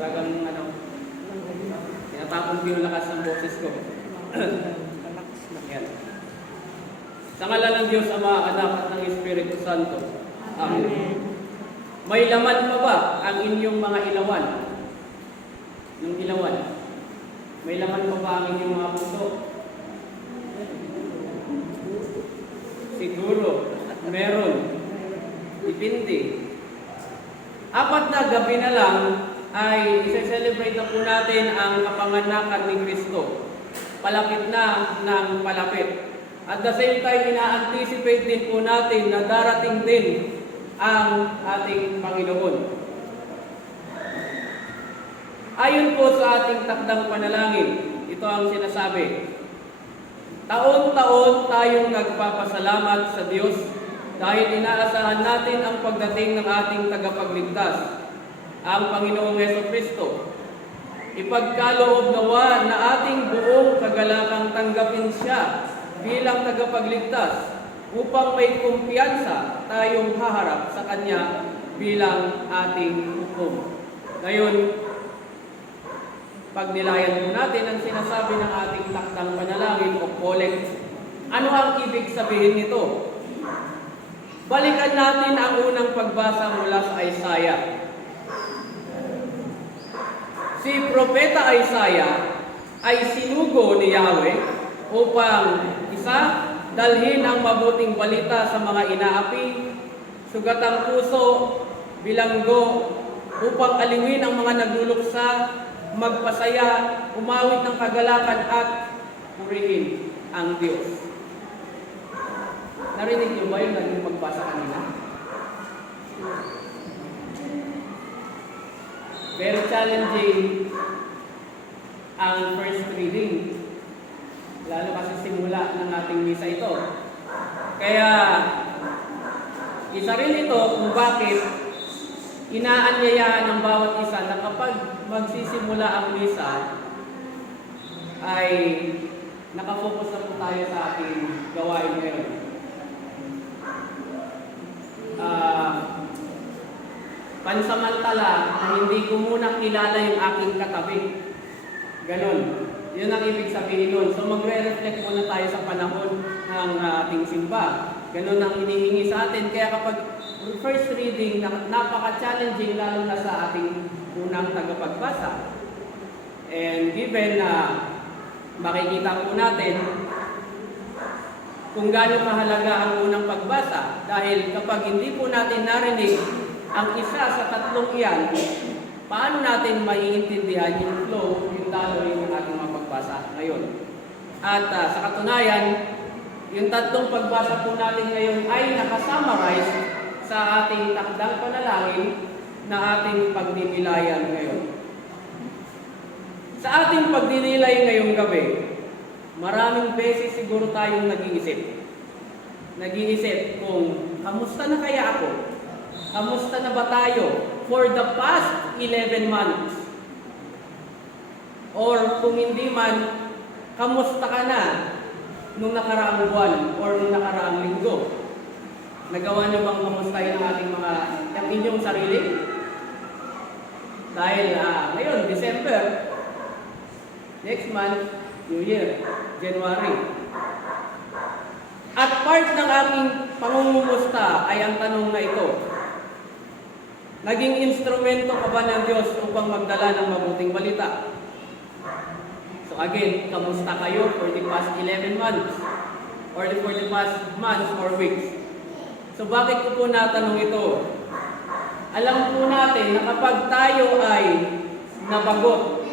Talagang tinatapon ko yung lakas ng boses ko. Yan. Sa ngalan ng Diyos Ama, Anak at ng Espiritu Santo. Amen. May laman pa ba ang inyong mga ilawan? Nung ilawan? May laman pa ba ang inyong mga puso? Siguro. Meron. Depende. 4 na gabi na lang ay isa-celebrate na po natin ang kapanganakan ni Kristo. Palapit na ng palapit. At the same time, ina-anticipate din po natin na darating din ang ating Panginoon. Ayon po sa ating takdang panalangin, ito ang sinasabi. Taon-taon tayong nagpapasalamat sa Diyos dahil inaasahan natin ang pagdating ng ating tagapagligtas, ang Panginoong Jesucristo. Ipagkaloob nawa na ating buong kagalakang tanggapin siya bilang tagapagligtas upang may kumpiyansa tayong haharap sa Kanya bilang ating hukom. Ngayon, pagnilayan po natin ang sinasabi ng ating takdang panalangin o collect. Ano ang ibig sabihin nito? Balikan natin ang unang pagbasa mula sa Isaiah. Si Propeta Isaiah ay sinugo ni Yahweh upang dalhin ang mabuting balita sa mga inaapi, sugatang puso, bilanggo, upang aliwin ang mga nagluluksa, magpasaya, umawit ng kagalakan at purihin ang Diyos. Narinig niyo ba yung naging magbasa kanina? Very challenging ang first reading. Lalo kasi simula ng ating misa ito. Kaya, isa rin ito kung bakit inaanyayahan ng bawat isa na kapag magsisimula ang misa, ay nakafocus na po tayo sa ating gawain ngayon. Pansamantala na hindi ko muna kilala yung aking katabi. Ganon. Yun ang ibig sabihin nun. So magre-reflect muna tayo sa panahon ng ating simba. Ganon ang hinihingi sa atin. Kaya kapag first reading, napaka-challenging lalo na sa ating unang tagapagbasa. And given na makikita po natin kung gaano kahalaga ang unang pagbasa. Dahil kapag hindi po natin narinig ang isa sa tatlong iyan, paano natin maiintindihan yung flow, yung daloy ng ating mapagbasa ngayon? At sa katunayan, yung tatlong pagbasa po natin ngayon ay nakasummarize sa ating takdang panalangin na ating pagdinilayan ngayon. Sa ating pagdinilay ngayong gabi, maraming beses siguro tayong nag-iisip. Nag-iisip kung, kamusta na kaya ako? Kamusta na ba tayo for the past 11 months? Or kung hindi man, kamusta ka na nung nakaraang buwan or nung nakaraang linggo? Nagawa niyo bang kamustahin ang ating ang inyong sarili? Dahil ngayon, December, next month, New Year, January. At part ng aking pangungumusta ay ang tanong na ito. Naging instrumento ka ba ng Diyos upang magdala ng mabuting balita? So again, kamusta kayo for the past 11 months? Or for the past months or weeks? So bakit ko po natanong ito? Alam po natin na kapag tayo ay nabagot,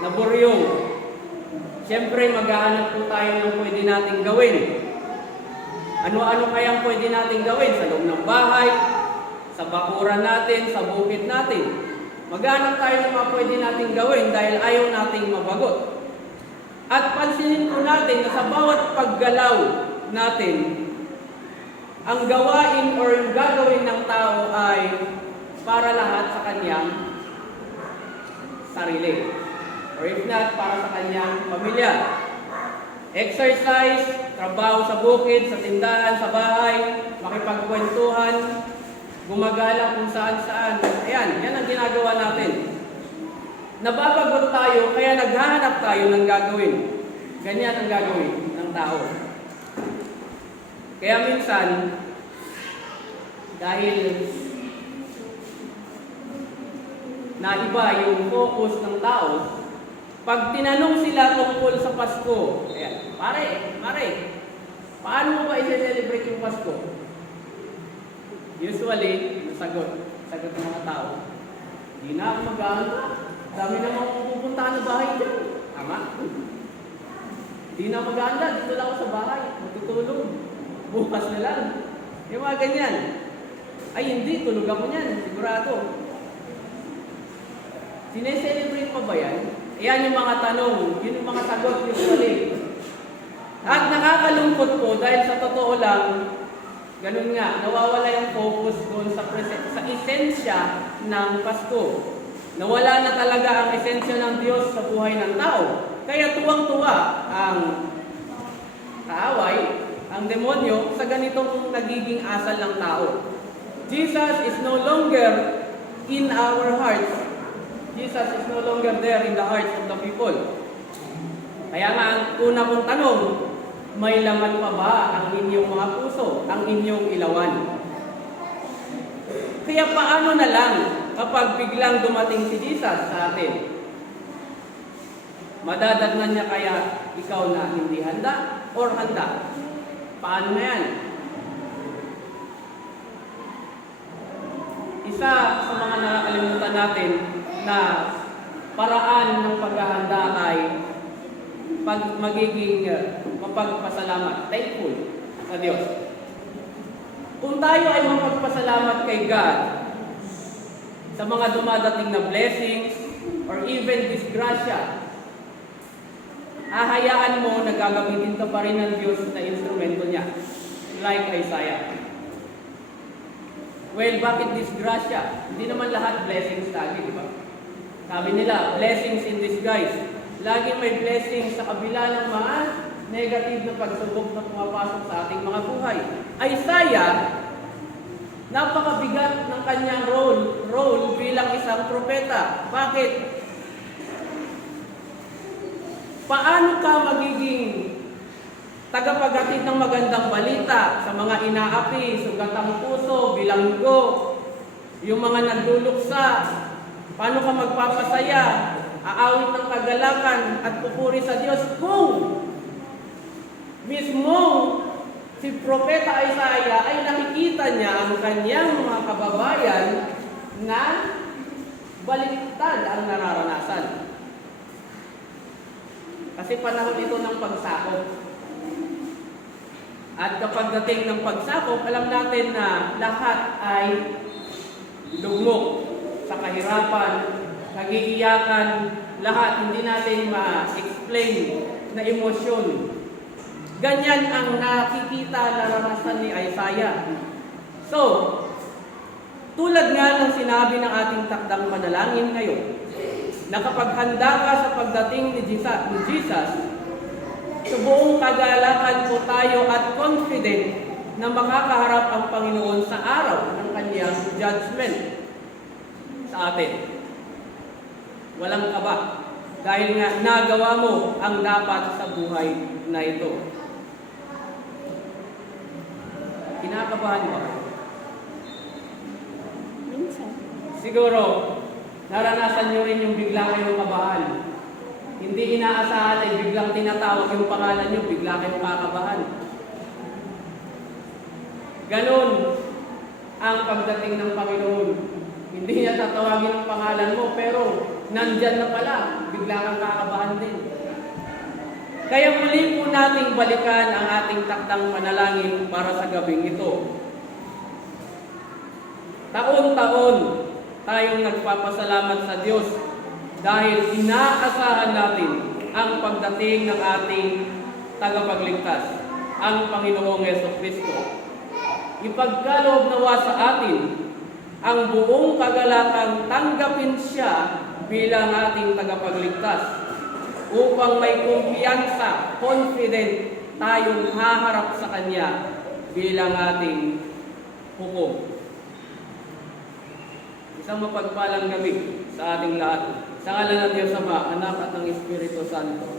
naburyong, siyempre maghahanap po tayo ng pwede nating gawin. Ano-ano kayang pwede nating gawin sa loob ng bahay, sa bakuran natin, sa bukid natin. Maghanap tayo ng mga pwede nating gawin dahil ayaw nating mabagot. At pansinin po natin na sa bawat paggalaw natin, ang gawain or yung gagawin ng tao ay para lahat sa kanyang sarili. Or if not, para sa kanyang pamilya. Exercise, trabaho sa bukid, sa tindahan, sa bahay, makipagkwentuhan, gumagala kung saan-saan. Ayan, yan ang ginagawa natin. Nababagot tayo, kaya naghahanap tayo ng gagawin. Ganyan ang gagawin ng tao. Kaya minsan, dahil naiba yung focus ng tao, pag tinanong sila tungkol sa Pasko, ayan, pare, paano mo ba i-celebrate yung Pasko? Usually, sagot ng mga tao, hindi na ako mag-aanda. Dami namang pupuntahan na bahay dyan. Tama? Hindi na ako mag-aanda. Dito lang ako sa bahay. Matutulog. Bukas na lang. Yung mga ganyan. Ay, hindi. Tulog ako niyan. Sigurado. Sineselebrate pa ba yan? Ayan yung mga tanong. Yun yung mga sagot usually. At nakakalungkot po dahil sa totoo lang, ganun nga, nawawala yung focus doon sa esensya ng Pasko. Nawala na talaga ang esensya ng Diyos sa buhay ng tao. Kaya tuwang-tuwa ang kaaway, ang demonyo, sa ganitong nagiging asal ng tao. Jesus is no longer in our hearts. Jesus is no longer there in the hearts of the people. Kaya nga, ang una kong tanong, may laman pa ba ang inyong mga puso, ang inyong ilawan? Kaya paano na lang kapag biglang dumating si Jesus sa atin? Madadatnan niya kaya ikaw na hindi handa or handa? Paano na yan? Isa sa mga nakakalimutan natin na paraan ng paghahanda ay magiging mapagpasalamat, thankful sa Diyos. Kung tayo ay mapagpasalamat kay God sa mga dumadating na blessings or even disgrasya, hahayaan mo na gagamitin ka pa rin ng Diyos na instrumento niya, like Isaiah. Well, bakit disgrasya? Hindi naman lahat blessings lagi, di ba? Sabi nila, blessings in disguise. Laging may blessings sa kabila ng mga negative na pagsubok na pumapasok sa ating mga buhay. Isaiah, napakabigat ng kanyang role bilang isang propeta. Bakit? Paano ka magiging tagapaghatid ng magandang balita sa mga inaapi, sugatang puso, bilanggo, yung mga nagluluksa? Paano ka magpapasaya, aawit ng kagalakan at pupuri sa Diyos kung mismo si Propeta Isaiah ay nakikita niya ang kanyang mga kababayan na baliktad ang nararanasan? Kasi panahon ito ng pagsakop. At kapag dating ng pagsakop, alam natin na lahat ay lugmok sa kahirapan, nagiiyakan, lahat hindi natin ma-explain na emosyon. Ganyan ang nakikita, naranasan ni Isaiah. So, tulad nga ng sinabi ng ating takdang panalangin ngayon, na kapag handa ka sa pagdating ni Jesus, sa buong kagalakan po tayo at confident na makakaharap ang Panginoon sa araw ng kanyang judgment sa atin. Walang kaba. Dahil nga nagawa mo ang dapat sa buhay na ito. Kinakabahan ba? Minsan. Siguro, naranasan nyo rin yung bigla kayong kabahan. Hindi inaasahan ay biglang tinatawag yung pangalan nyo, bigla kayong kakabahan. Ganon ang pagdating ng Panginoon. Hindi niya tatawagin ang pangalan mo, pero nandyan na pala, bigla kang kakabahan din. Kaya muli po nating balikan ang ating takdang panalangin para sa gabing ito. Taon-taon tayong nagpapasalamat sa Diyos dahil inaasahan natin ang pagdating ng ating tagapagligtas, ang Panginoong Jesucristo. Ipagkaloob nawa sa atin ang buong kagalakang tanggapin siya bilang ating tagapagligtas upang may kumpiyansa, confident tayong haharap sa Kanya bilang ating hukom. Isang mapagpalang gabi sa ating lahat. Sa ngalan ng Diyos Ama, Anak at ng Espiritu Santo.